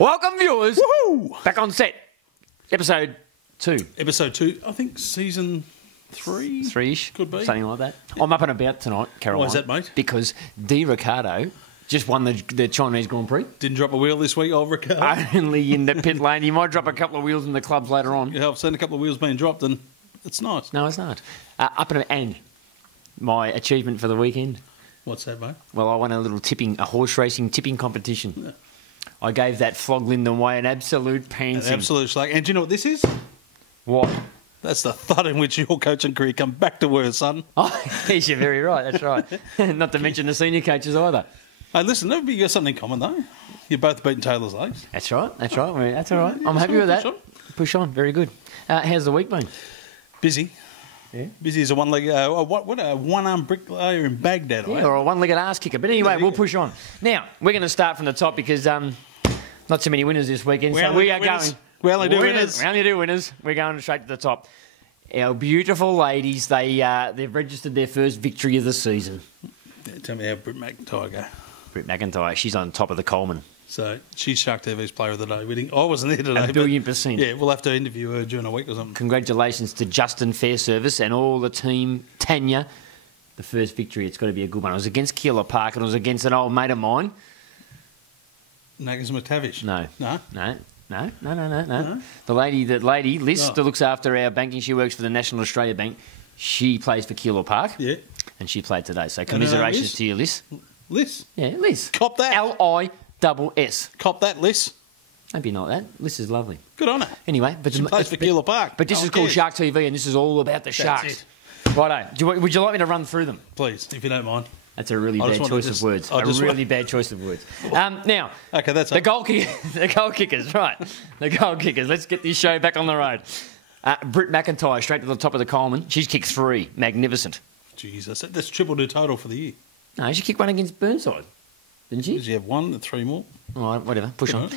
Welcome, viewers. Woohoo! Back on set. Episode 2. Episode 2, I think season 3? 3-ish. Could be. Something like that. I'm up and about tonight, Caroline. Why is that, mate? Because D. Ricardo just won the Chinese Grand Prix. Didn't drop a wheel this week, old Ricardo. Only in the pit lane. You might drop a couple of wheels in the clubs later on. Yeah, I've seen a couple of wheels being dropped and it's nice. No, it's not. Up and my achievement for the weekend. What's that, mate? Well, I won a horse racing tipping competition. Yeah. I gave that Flog Linden way an absolute pantsing. An absolute slag. And do you know what this is? What? That's the thud in which your coaching career come back to work, son. Oh, yes, you're very right. That's right. Not to mention the senior coaches either. Hey, listen, you got something in common, though. You're both beating Taylor's legs. That's right. That's right. That's all right. I'm happy with that. Push on. Very good. How's the week been? Busy. Yeah. Busy as a one-legged, a one-armed bricklayer in Baghdad. Yeah, or a one-legged ass kicker. But anyway, we'll push on. Now, we're going to start from the top because not too many winners this weekend. We only do winners. We're going straight to the top. Our beautiful ladies, they've registered their first victory of the season. Yeah, tell me how Britt McIntyre go. Britt McIntyre, she's on top of the Coleman. So she's Shark TV's Player of the Day winning. I wasn't there today. 1,000,000,000%. Yeah, we'll have to interview her during a week or something. Congratulations to Justin Fairservice and all the team. Tanya, the first victory. It's got to be a good one. It was against Keeler Park and it was against an old mate of mine. Nagas McTavish. No. No? The lady, Liz, that looks after our banking. She works for the National Australia Bank. She plays for Keeler Park. Yeah. And she played today. So commiserations to you, Liz. Liz? Yeah, Liz. Cop that. L-I-S-S. Cop that, Liz. Don't be like that. Liz is lovely. Good on her. Anyway, but she plays for Keeler Park. But this is called Shark TV, and this is all about the Sharks. It. Righto. Would you like me to run through them? Please, if you don't mind. That's a really bad choice of words. Really bad choice of words. Now, okay, that's the goal kickers, right? The goal kickers. Let's get this show back on the road. Britt McIntyre, straight to the top of the Coleman. She's kicked 3. Magnificent. Jesus, that's triple the total for the year. No, she kicked 1 against Burnside, didn't she? Did you have 1 and 3 more? All right, whatever. Push on.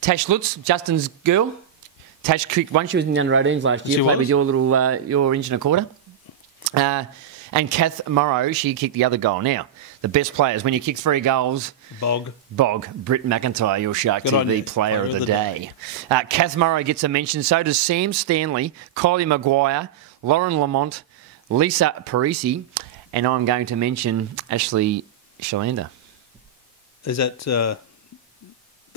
Tash Lutz, Justin's girl. Tash kicked 1. She was in the under-18s last year. Played with your little your inch and a quarter. And Kath Morrow, she kicked the other goal. Now, the best players, when you kick 3 goals... Bog. Britt McIntyre, your Shark TV Player of the Day. Kath Morrow gets a mention. So does Sam Stanley, Kylie Maguire, Lauren Lamont, Lisa Parisi, and I'm going to mention Ashley Shalander. Is that the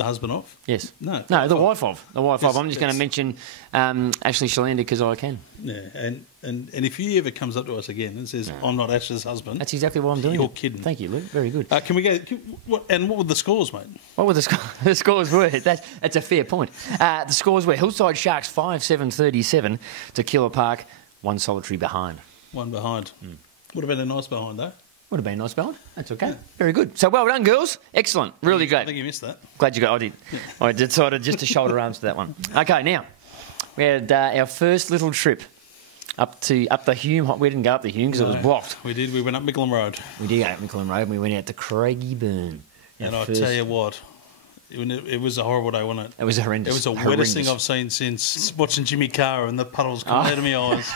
husband of? Yes. No, the wife of. The wife of. I'm just going to mention Ashley Shalander because I can. Yeah, and if he ever comes up to us again and says, I'm not Ashley's husband... That's exactly what I'm doing. You're kidding. Thank you, Luke. Very good. Can we go... what were the scores, mate? What were the scores were? That's a fair point. The scores were Hillside Sharks 5-7-37 to Keeler Park, 1 solitary behind. 1 behind. Would have been a nice behind, though. Would have been a nice behind. That's okay. Yeah. Very good. So well done, girls. Excellent. Really great. I think you missed that. Glad you got. I did. Yeah. I decided just to shoulder arms to that one. Okay, now we had our first little trip up the Hume. We didn't go up the Hume because it was blocked. We did. We went up Mickleham Road. We did go up Mickleham Road, and we went out to Craigieburn. And I tell you what, it was a horrible day, wasn't it? It was horrendous. It was the wettest thing I've seen since watching Jimmy Carr and the puddles coming out of my eyes.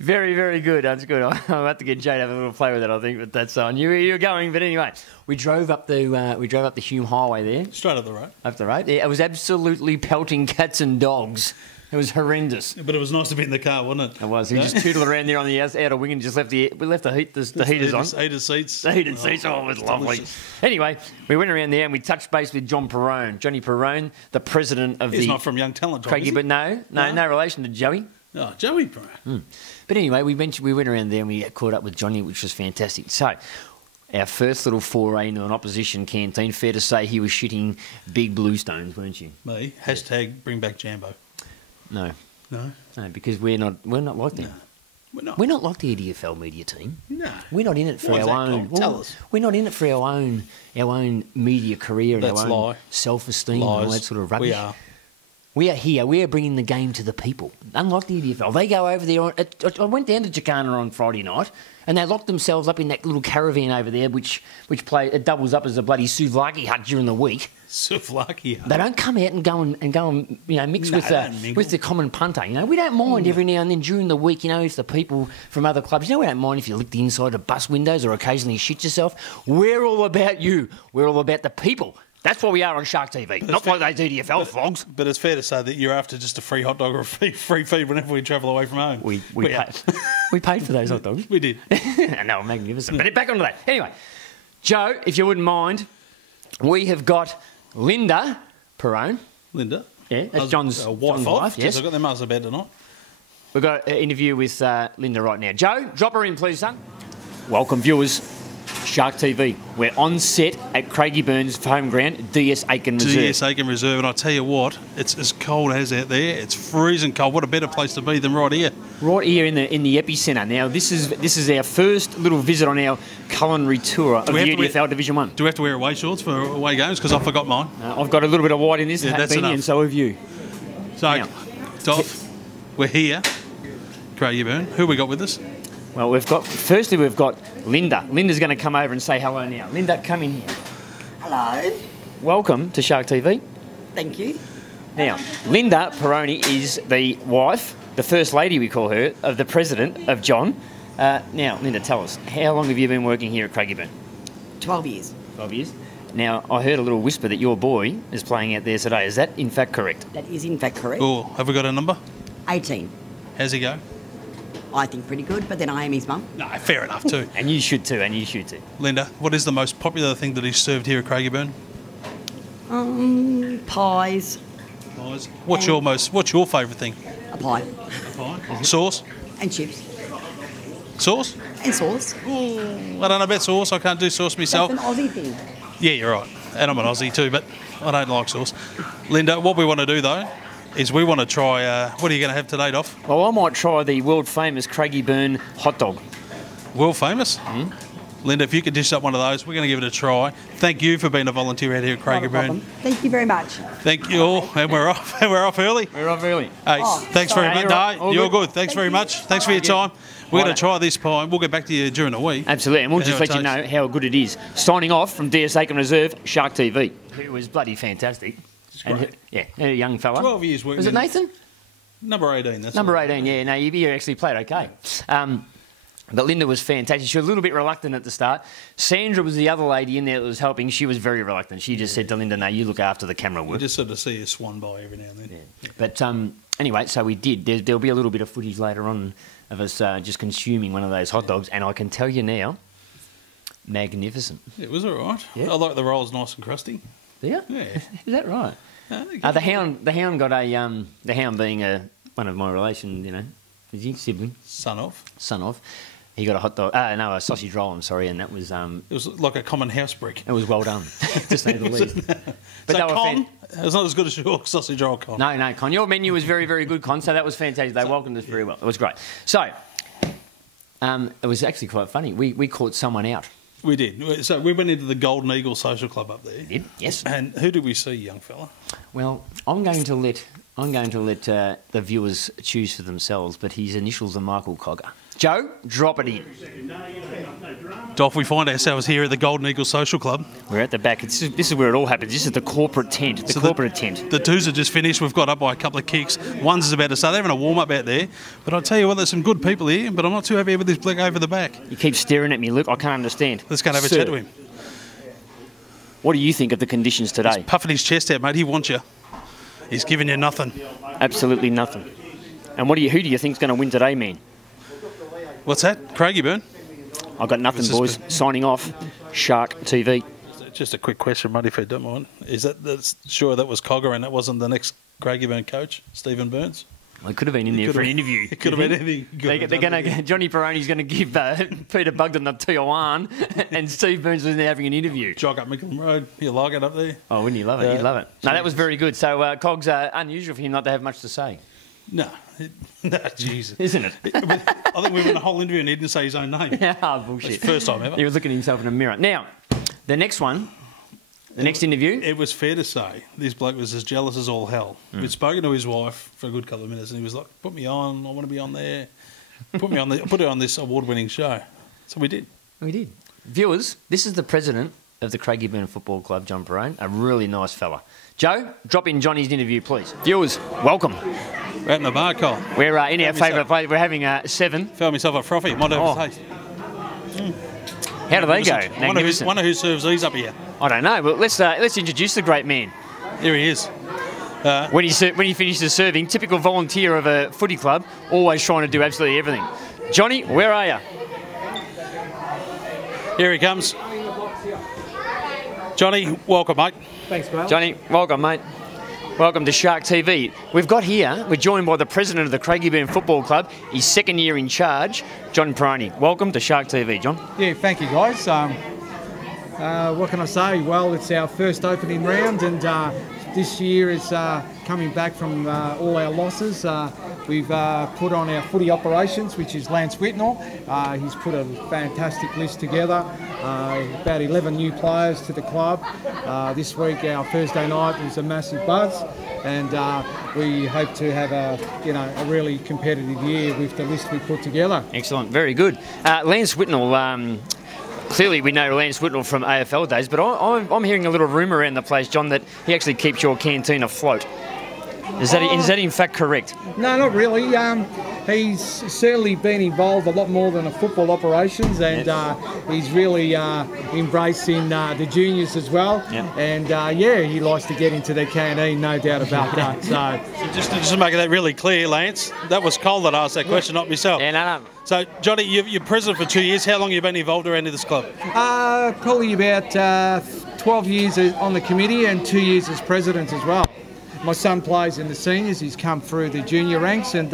Very, very good. That's good. I'll have to get Jay to have a little play with it, I think, but that's on. You're going. But anyway, we drove up the Hume Highway there. Straight up the road. Up the road. Yeah, it was absolutely pelting cats and dogs. It was horrendous. But it was nice to be in the car, wasn't it? It was. We just tootled around there on the outer wing and just left the heaters on. Heated seats. The heated seats. Oh, it was lovely. Anyway, we went around there and we touched base with Johnny Perrone, the president of He's not from Young Talent, John, Craigie, but no relation to Joey. Oh, Joey Perrone. But anyway, we went around there and we caught up with Johnny, which was fantastic. So, our first little foray into an opposition canteen, fair to say he was shitting big blue stones, weren't you? Me. # bring back Jambo. No. No? No, because we're not like them. No, we're not like the EDFL media team. No. We're not in it for our own... Tell us. We're not in it for our own media career and our own self-esteem and all that sort of rubbish. We are. We are here. We are bringing the game to the people. Unlike the EDFL. They go over there... I went down to Jacana on Friday night and they locked themselves up in that little caravan over there which it doubles up as a bloody souvlaki hut during the week. Souvlaki hut? They don't come out and go and mix with the common punter. We don't mind every now and then during the week, if the people from other clubs... we don't mind if you lick the inside of bus windows or occasionally shit yourself. We're all about you. We're all about the people. That's what we are on Shark TV. Not like those EDFL vlogs. But it's fair to say that you're after just a free hot dog or a free feed whenever we travel away from home. We paid for those hot dogs. We did. And they were magnificent. But back onto that. Anyway, Joe, if you wouldn't mind, we have got Linda Perrone. Linda? Yeah, that's John's wife. Yes. I've got their mums to bed tonight. We've got an interview with Linda right now. Joe, drop her in, please, son. Welcome, viewers. Shark TV. We're on set at Craigieburns home ground, DS Aiken Reserve. DS Aiken Reserve, and I tell you what, it's as cold as out there. It's freezing cold. What a better place to be than right here. Right here in the epicentre. Now, this is our first little visit on our culinary tour of the EDFL Division 1. Do we have to wear away shorts for away games? Because I forgot mine. I've got a little bit of white in this, that's enough. And so have you. So, Dolph, we're here, Craigieburn. Who we got with us? Well, we've got Linda. Linda's going to come over and say hello now. Linda, come in here. Hello. Welcome to Shark TV. Thank you. Now, Linda Perrone is the wife, the first lady we call her, of the president of John. Now, Linda, tell us, how long have you been working here at Craigieburn? 12 years. 12 years. Now, I heard a little whisper that your boy is playing out there today. Is that in fact correct? That is in fact correct. Oh, have we got a number? 18. How's he go? I think pretty good, but then I am his mum. No, fair enough too. And you should too, Linda, what is the most popular thing that is served here at Craigieburn? Pies. Pies. What's your favourite thing? A pie. A pie. Sauce? And chips. Sauce? And sauce. Ooh, I don't know about sauce. I can't do sauce myself. That's an Aussie thing. Yeah, you're right. And I'm an Aussie too, but I don't like sauce. Linda, what we want to do though is we want to try, what are you going to have today, Doff? Well, I might try the world famous Craigieburn hot dog. World famous? Linda, if you could dish up one of those, we're going to give it a try. Thank you for being a volunteer out here at Craigieburn. Thank you very much. Thank you all, and we're off. And we're off early. We're off early. Hey, thanks very much. No, you're good. Thanks very you. much. Thanks for your time. We're going to try this pie. We'll get back to you during the week. Absolutely, and we'll just let you know how good it is. Signing off from DS Aiken Reserve, Shark TV. It was bloody fantastic. Great. Yeah, a young fella. 12 years working. Was it Nathan? Number 18. That's Number 18, yeah. No, you actually played okay. But Linda was fantastic. She was a little bit reluctant at the start. Sandra was the other lady in there that was helping. She was very reluctant. She just said to Linda, no, you look after the camera work. We just sort of see her swan by every now and then. Yeah. But anyway, so we did. There'll be a little bit of footage later on of us just consuming one of those hot dogs. And I can tell you now, magnificent. It was all right. Yeah. I like the rolls nice and crusty. Yeah? Yeah. Is that right? The hound got a the hound being one of my relation, is he sibling? Son of. He got a hot dog. No, a sausage roll. I'm sorry, and that was. It was like a common house brick. It was well done, to say the least. But so Con, it's not as good as your sausage roll, Con. No, Con. Your menu was very, very good, Con. So that was fantastic. They welcomed us very well. It was great. So, it was actually quite funny. We caught someone out. We did. So we went into the Golden Eagle Social Club up there. We did, yes. And who did we see, young fella? Well, I'm going to let the viewers choose for themselves, but his initials are Michael Cogger. Joe, drop it in. Dolph, we find ourselves here at the Golden Eagle Social Club. We're at the back. This is where it all happens. This is the corporate tent. Tent. The twos are just finished. We've got up by a couple of kicks. One's is about to start. They're having a warm-up out there. But I'll tell you what, there's some good people here, but I'm not too happy with this black over the back. You keep staring at me, Luke. I can't understand. Let's go and have a chat to him. What do you think of the conditions today? He's puffing his chest out, mate. He wants you. He's giving you nothing. Absolutely nothing. And who do you think's going to win today, man? What's that? Craigieburn? I've got nothing, boys. Signing off. Shark TV. Just a quick question, mate, if you don't mind. That's sure that was Cogger and that wasn't the next Craigieburn coach, Stephen Burns? Well, he could have been in there for an interview. It could have been anything. Johnny Perrone's going to give Peter Bugden the Tiawan, and Steve Burns was in there having an interview. Jog up Mickleham Road. You like it up there? Oh, wouldn't you love it? You'd love it. No, that was very good. So, Cogs, unusual for him not to have much to say. No, Jesus. Isn't it? I think we were in a whole interview and he didn't say his own name. Oh, bullshit. It's the first time ever. He was looking at himself in a mirror. Now, the next one, the next interview. It was fair to say this bloke was as jealous as all hell. We'd spoken to his wife for a good couple of minutes and he was like, put me on, I want to be on there. Put it on this award-winning show. So we did. We did. Viewers, this is the president of the Craigieburn Football Club, John Perrone, a really nice fella. Joe, drop in Johnny's interview, please. Viewers, welcome. We're at in the bar, Cole. We're in our favourite place. We're having 7. Found myself a frothy. Might have a taste. How do they go? Wonder who serves these up here. I don't know. Well, let's introduce the great man. Here he is. When he finishes serving, typical volunteer of a footy club, always trying to do absolutely everything. Johnny, where are you? Here he comes. Johnny, welcome, mate. Thanks, Graham. Johnny, welcome, mate. Welcome to Shark TV. We're joined by the president of the Craigieburn Football Club, his second year in charge, John Peroni. Welcome to Shark TV, John. Yeah, thank you, guys. What can I say? Well, it's our first opening round, and this year is coming back from all our losses. We've put on our footy operations, which is Lance Whitnell. He's put a fantastic list together. About 11 new players to the club. This week, our Thursday night was a massive buzz, and we hope to have a really competitive year with the list we put together. Excellent, very good. Lance Whitnell. Clearly, we know Lance Whitnell from AFL days, but I'm hearing a little rumour around the place, John, that he actually keeps your canteen afloat. Is that in fact correct? No, not really. He's certainly been involved a lot more than a football operations, and he's really embracing the juniors as well. Yep. And he likes to get into the canteen, no doubt about that. So just to make that really clear, Lance, that was Cole that asked that question, not myself. Yeah, no. So, Johnny, you're president for 2 years. How long have you been involved around in this club? Probably about 12 years on the committee and 2 years as president as well. My son plays in the seniors. He's come through the junior ranks, and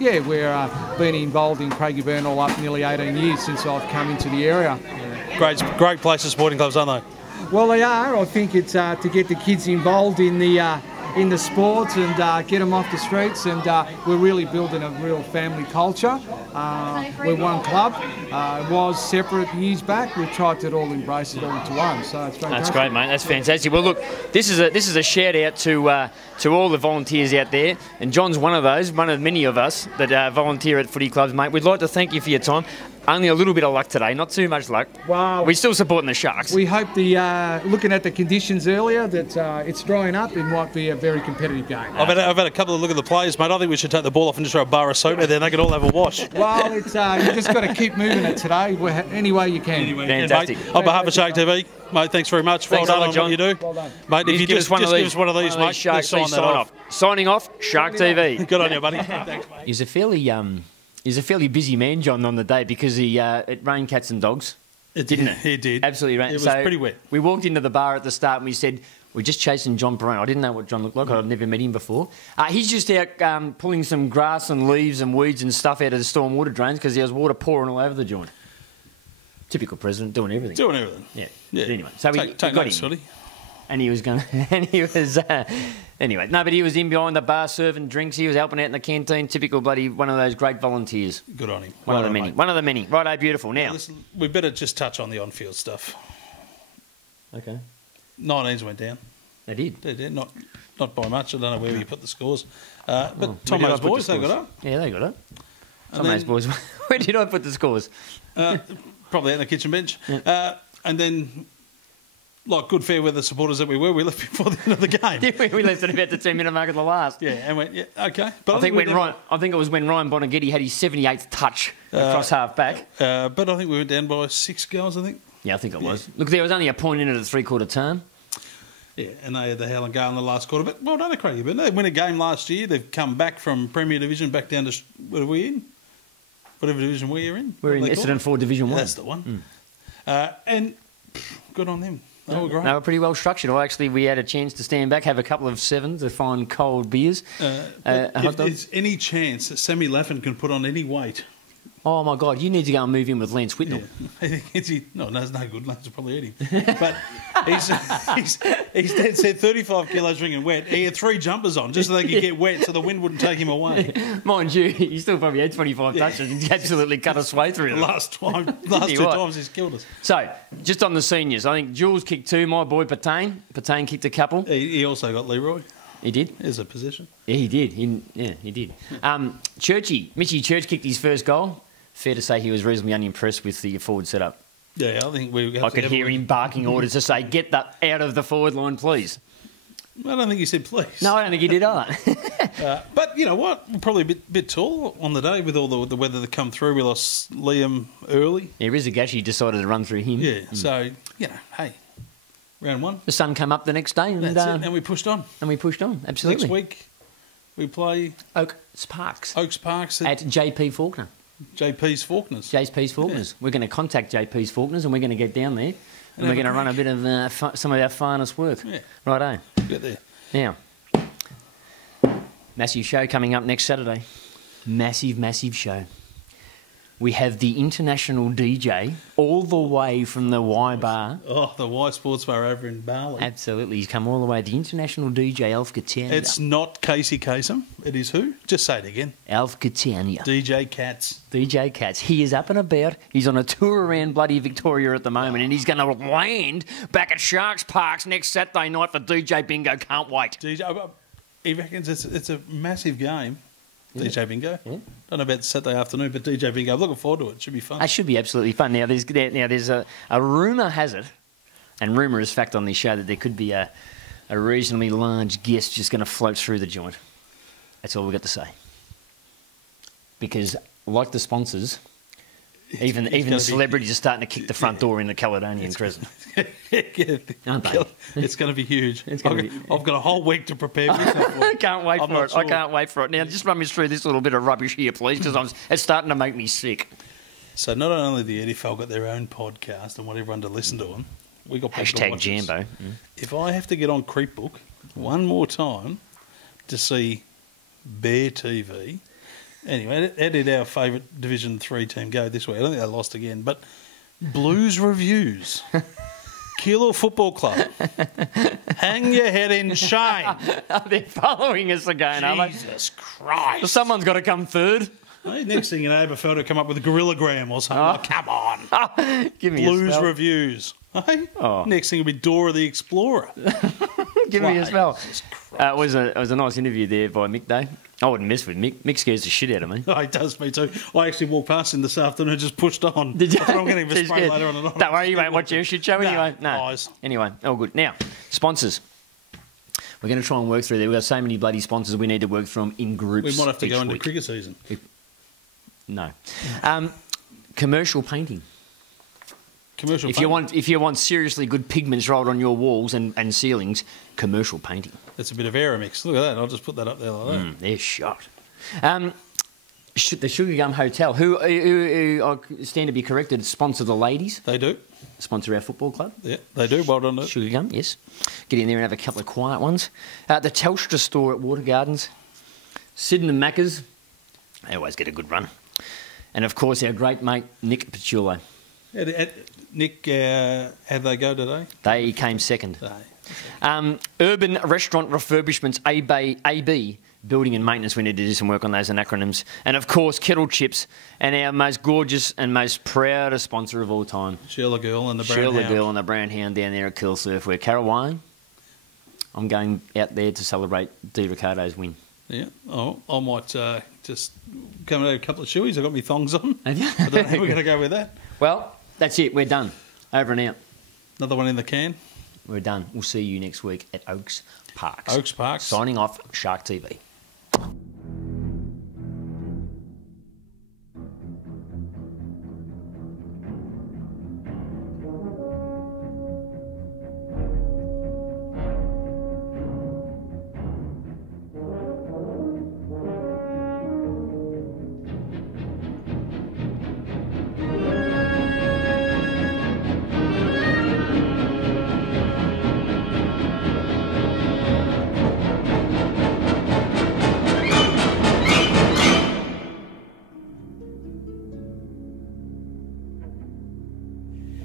we're been involved in Craigieburn all up nearly 18 years since I've come into the area. Great place for sporting clubs, aren't they? Well, they are. I think it's to get the kids involved in the sports and get them off the streets, and we're really building a real family culture. We're one club. It was separate years back. We've tried to all embrace it all into one, so it's fantastic. That's great, mate. That's fantastic. Well, look, this is a shout out to all the volunteers out there, and John's one of those, one of many of us that volunteer at footy clubs, mate. We'd like to thank you for your time. Only a little bit of luck today, not too much luck. Wow. We're still supporting the Sharks. We hope looking at the conditions earlier, that it's drying up. It might be a very competitive game. I've had a couple of look at the players, mate. I think we should take the ball off and just throw a bar of soap and then they can all have a wash. Well, it's you just got to keep moving it today, any way you can. Fantastic. Mate, on behalf of Shark TV, mate, thanks very much. Well done on what you do. Well done. Mate, if you just give us one of these, mate, Shark sign that off. Signing off, Shark TV. Good on you, buddy. Thanks, mate. He's a fairly busy man, John, on the day, because it rained cats and dogs. Didn't it? It did. Absolutely rained. It was pretty wet. We walked into the bar at the start and we said, we're just chasing John Peroni. I didn't know what John looked like. I'd never met him before. He's just out pulling some grass and leaves and weeds and stuff out of the storm water drains because there was water pouring all over the joint. Typical president, doing everything. Doing everything. Yeah. But anyway, so we got notice, him. Really. And he was going anyway, no, but he was in behind the bar serving drinks. He was helping out in the canteen. Typical bloody one of those great volunteers. Good on him. One of the many. One of the many. Righto, beautiful. Now. Listen, we better just touch on the on-field stuff. Okay. 19s went down. They did. They did. Not by much. I don't know where you put the scores. But Tomo's boys, they got up. Yeah, they got up. Tomo's boys. Where did I put the scores? Probably out on the kitchen bench. Yeah. And then... Like good fair weather supporters that we were, we left before the end of the game. We left at about the 10-minute mark at the last. Yeah, and went, yeah, okay. But I think it was when Ryan Bonaghetti had his 78th touch across half back. But I think we went down by 6 goals, I think. Yeah, I think it was. Look, there was only a point in it at the three-quarter term. Yeah, and they had the hell and go in the last quarter. But well done, Craigieburn. They won a game last year. They've come back from Premier Division back down to, what are we in? Whatever division we're in. We're in Essendon 4 Division 1. That's the one. And good on them. They were great. They were pretty well structured. We had a chance to stand back, have a couple of sevens to find cold beers. If there's any chance that Sammy Laffin can put on any weight. Oh, my God, you need to go and move in with Lance Whitnell. Yeah. No, it's no good. Lance will probably eat him. But he's dead set 35 kilos ringing wet. He had 3 jumpers on just so they could get wet so the wind wouldn't take him away. Mind you, he still probably had 25 touches and he absolutely cut us way through them. Last 2 times he's killed us. So, just on the seniors, I think Jules kicked 2, my boy Patane kicked a couple. He also got Leroy. He did? As a position. Yeah, he did. He did. Mitchy Church kicked his first goal. Fair to say he was reasonably unimpressed with the forward setup. Yeah, I think I could hear him barking orders to say, get that out of the forward line, please. I don't think he said please. No, I don't think he did either. But you know what? We're probably a bit tall on the day with all the weather that come through. We lost Liam early. Yeah, Rizagashi decided to run through him. Yeah, so, you know, hey, round one. The sun came up the next day. That's it, and we pushed on. Absolutely. Next week, we play Oaks Parks at JP Faulkner. JP's Faulkners. JP's Faulkners. Yeah. We're going to contact JP's Faulkners and we're going to get down there and we're going to run a bit of some of our finest work. Yeah. Righto. Get there. Now, massive show coming up next Saturday. Massive show. We have the international DJ all the way from the Y Bar. Oh, the Y Sports Bar over in Bali. Absolutely. He's come all the way. The international DJ, Alf Catania. It's not Casey Kasem. It is who? Just say it again. Alf Catania. DJ Katz. DJ Katz. He is up and about. He's on a tour around bloody Victoria at the moment, and he's going to land back at Sharks Parks next Saturday night for DJ Bingo. Can't wait. He reckons it's a massive game. Yeah. DJ Bingo. Yeah. Don't know about Saturday afternoon, but DJ Bingo. I'm looking forward to it. It should be fun. It should be absolutely fun. Now, there's a rumour has it, and rumour is fact on this show, that there could be a reasonably large guest just going to float through the joint. That's all we've got to say. Because, like the sponsors, even the celebrities are starting to kick the front door in the Caledonian Crescent. Aren't they? It's going to be huge. I've got a whole week to prepare for it. I can't wait for it. Sure. I can't wait for it. Now, just run me through this little bit of rubbish here, please, because it's starting to make me sick. So not only the EDFL got their own podcast and want everyone to listen to them, we got people to watch Jambo. Us. If I have to get on Creepbook one more time to see Bear TV... Anyway, how did our favourite Division 3 team go this week? I don't think they lost again, but Blues Reviews, Keilor Football Club, hang your head in shame. They're following us again, are they? Jesus Christ. Well, someone's got to come third. Hey, next thing you know, Aberfeld will come up with a Gorillagram or something. Oh. Come on. Give me Blues a spell. Reviews. Hey? Oh. Next thing will be Dora the Explorer. Give me a spell. It was a nice interview there by Mick, though. I wouldn't mess with Mick. Mick scares the shit out of me. Oh, he does me too. I actually walked past him this afternoon and just pushed on. Did you? I thought I'm getting a spray later on and on. Don't worry, you won't watch your shit show anyway. No. Eyes. Anyway, all good. Now, sponsors. We're going to try and work through there. We've got so many bloody sponsors we need to work through them in groups. We might have to go into week. cricket season. No. Commercial painting. Commercial If you want seriously good pigments rolled on your walls and ceilings, commercial painting. It's a bit of Aramix. Look at that. I'll just put that up there like that. They're shot. The Sugar Gum Hotel, who I stand to be corrected, sponsor the ladies. They do. Sponsor our football club. Yeah, they do. Well done. Sugar Gum, yes. Get in there and have a couple of quiet ones. The Telstra store at Water Gardens. Sydenham Maccas. They always get a good run. And, of course, our great mate, Nick Paciullo. Nick, how'd they go today? They came second. Urban Restaurant Refurbishments, AB, Building and Maintenance. We need to do some work on those acronyms. And, of course, Kettle Chips and our most gorgeous and most proudest sponsor of all time. Sheila Girl and the Brown Hound. Sheila Girl and the Brown Hound down there at Kill Surf. Where Carol Wine, I'm going out there to celebrate Di Ricardo's win. Yeah. Oh, I might just come out a couple of shoeies. I've got my thongs on. Have you? I don't know how we're going to go with that. Well, that's it. We're done. Over and out. Another one in the can. We're done. We'll see you next week at Oaks Parks. Oaks Parks. Signing off, Shark TV.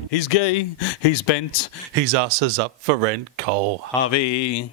He's gay, he's bent, his ass is up for rent. Cole Harvey.